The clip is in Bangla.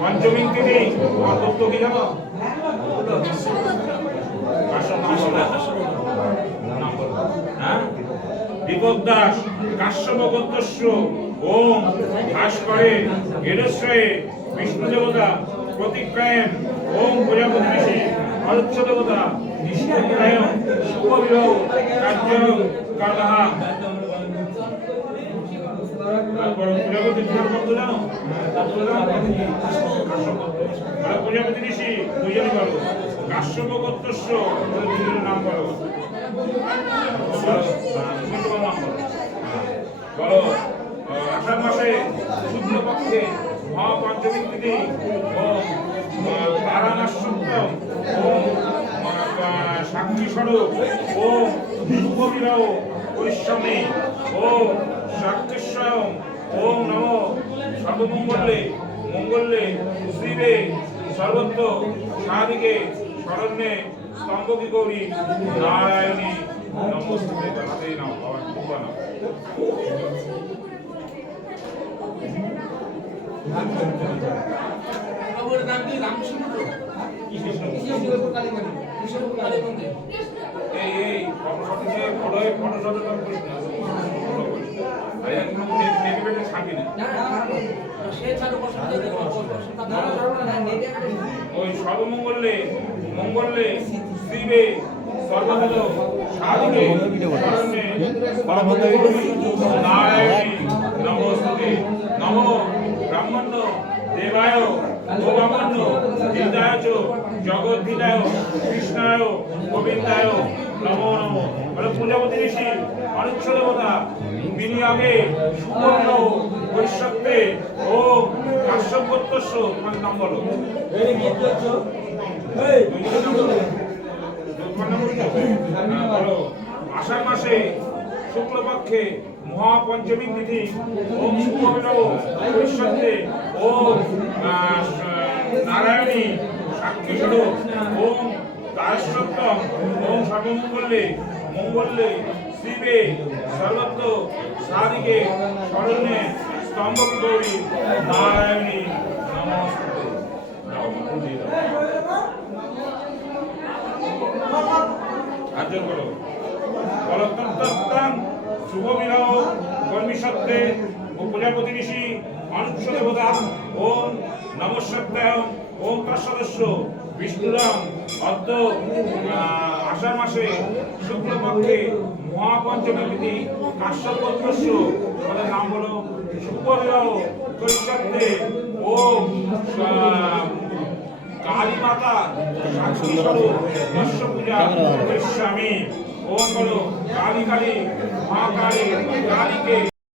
পঞ্চমী তিথি তোমার তত্ত্ব কি জানো? দীপক দাস কাশ্যপ গোত্রস্য ওম ভাস্করে গেরশ্রয়ে বিষ্ণু দেবতা প্রতিক্রায়ণ ওম প্রজাপতি ঋষি আলোচ্য দেবতা নিষ্ঠক্রায়ণ শুভবিরহ কার্য কারদাহ। প্রজাপতি জানো? প্রজাপতি ঋষি বুঝাতে পারো। কাশ্যপ গোত্রস্য নাম বলো। বলো আষাঢ় মাসে শুক্লপক্ষে মহাপঞ্চমী তিথি ও তারানাশ্বত্তম ও সাক্ষী স্বরূপ ও শুভবিরহ পরিশ্রমে ও সাক্ষীস্বয়ং ওম নমো সর্বমঙ্গলে মঙ্গলে শ্রীবে সর্বত্র সাধিকে শরণ্যে স্তম্ভকি গৌরী নারায়ণী নমস্তে। হাতেই নাও বাবা কুবা নাও। বাবার নাম কি? রামকৃষ্ণ তো এই ফটো ছাড়বি না। ওই সর্বমঙ্গলে মঙ্গলে শ্রীবে সর্বভূত সাধিকে নারায়ণী নমস্তে। নমো ব্রাহ্মণ্য দেবায় গোব্রাহ্মণ্য বিদ্যায় চ জগদ্ধিতায় কৃষ্ণায় গোবিন্দায় নমো নমো। প্রজাপতি ঋষি আলোচ্য দেবতা বিনিয়োগে সুবর্ণ বৈশ্বক্তে ও কাশ্যপ গোত্রস্য তোমার নাম বলো। আষাঢ় মাসে শুক্লপক্ষে মহাপঞ্চমী তিথি ওম শুভবিরহ পরিশ্বক্তে ওম নারায়ণী সাক্ষী স্বরূপ ওম তারস্বত্তম ওম সর্বমঙ্গলে মঙ্গলে শ্রীবে সর্বত্র সাধিকে শরণ্যে স্তম্ভকি গৌরী নারায়ণী নমস্তে। আর্জন করো। বলতত্তং শুভবিরহ কর্মীসত্ত্বে ও প্রজাপতি ঋষি আলোচ্য দেবতা ওম নমঃসত্যায় ওম তৎসদস্য বিষ্ণুরাম অদ্য আষাঢ় মাসে শুক্লপক্ষে মহাপঞ্চমী তিথি কাশ্যপ গোত্রস্য তোমাদের নাম বলো। শুভবিরহ কর্মীসত্ত্বে ওম কালী মাতা সাক্ষী স্বরূপ দর্শ পূজা করিষ্যামি। ওম বলো কালী কালী মহাকালী কালীকে